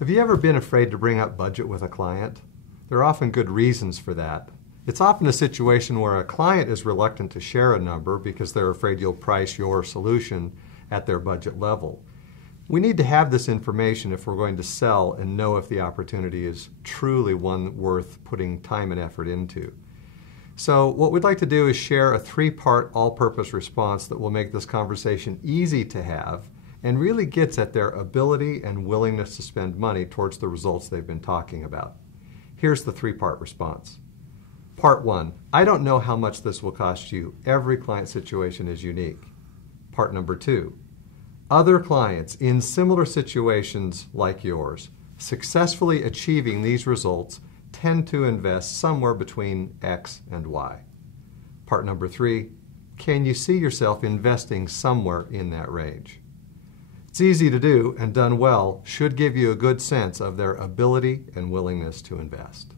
Have you ever been afraid to bring up budget with a client? There are often good reasons for that. It's often a situation where a client is reluctant to share a number because they're afraid you'll price your solution at their budget level. We need to have this information if we're going to sell and know if the opportunity is truly one worth putting time and effort into. So what we'd like to do is share a three-part all-purpose response that will make this conversation easy to have and really gets at their ability and willingness to spend money towards the results they've been talking about. Here's the three-part response. Part 1, I don't know how much this will cost you. Every client situation is unique. Part number 2, other clients in similar situations like yours, successfully achieving these results, tend to invest somewhere between X and Y. Part number 3, can you see yourself investing somewhere in that range? It's easy to do, and done well should give you a good sense of their ability and willingness to invest.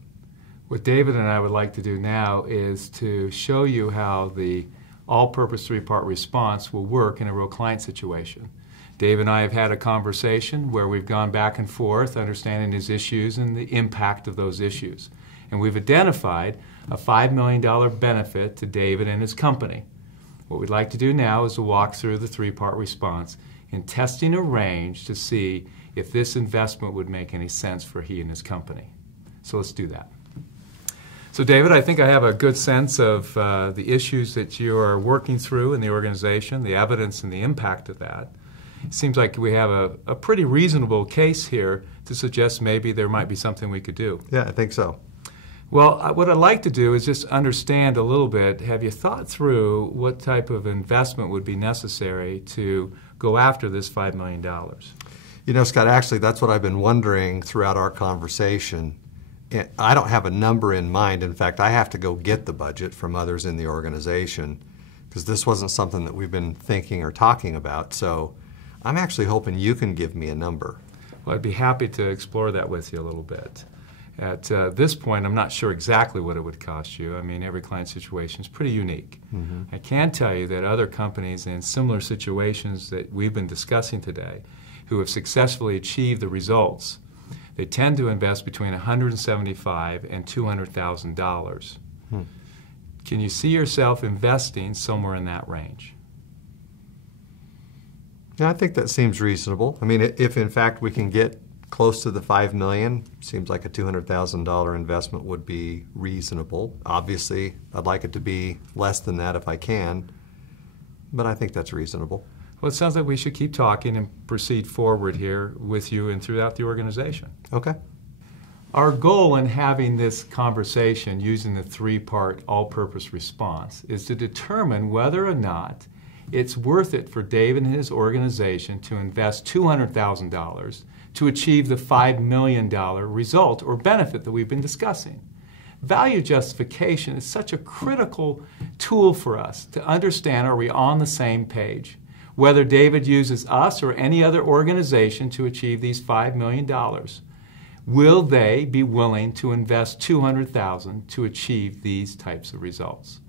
What David and I would like to do now is to show you how the all-purpose three-part response will work in a real client situation. Dave and I have had a conversation where we've gone back and forth understanding his issues and the impact of those issues. And we've identified a $5 million benefit to David and his company. What we'd like to do now is to walk through the three-part response in testing a range to see if this investment would make any sense for he and his company. So let's do that. So David, I think I have a good sense of the issues that you are working through in the organization, the evidence and the impact of that. It seems like we have a pretty reasonable case here to suggest maybe there might be something we could do. Yeah, I think so. Well, what I'd like to do is just understand a little bit, have you thought through what type of investment would be necessary to go after this $5 million? You know, Scott, actually that's what I've been wondering throughout our conversation. I don't have a number in mind. In fact, I have to go get the budget from others in the organization because this wasn't something that we've been thinking or talking about. So I'm actually hoping you can give me a number. Well, I'd be happy to explore that with you a little bit. At this point, I'm not sure exactly what it would cost you. I mean, every client situation is pretty unique. Mm-hmm. I can tell you that other companies in similar situations that we've been discussing today who have successfully achieved the results, they tend to invest between $175,000 and $200,000. Can you see yourself investing somewhere in that range? Yeah, I think that seems reasonable. I mean, if in fact we can get close to the $5 million, seems like a $200,000 investment would be reasonable. Obviously, I'd like it to be less than that if I can, but I think that's reasonable. Well, it sounds like we should keep talking and proceed forward here with you and throughout the organization. Okay. Our goal in having this conversation using the three-part all-purpose response is to determine whether or not it's worth it for Dave and his organization to invest $200,000 to achieve the $5 million result or benefit that we've been discussing. Value justification is such a critical tool for us to understand, are we on the same page? Whether David uses us or any other organization to achieve these $5 million, will they be willing to invest $200,000 to achieve these types of results?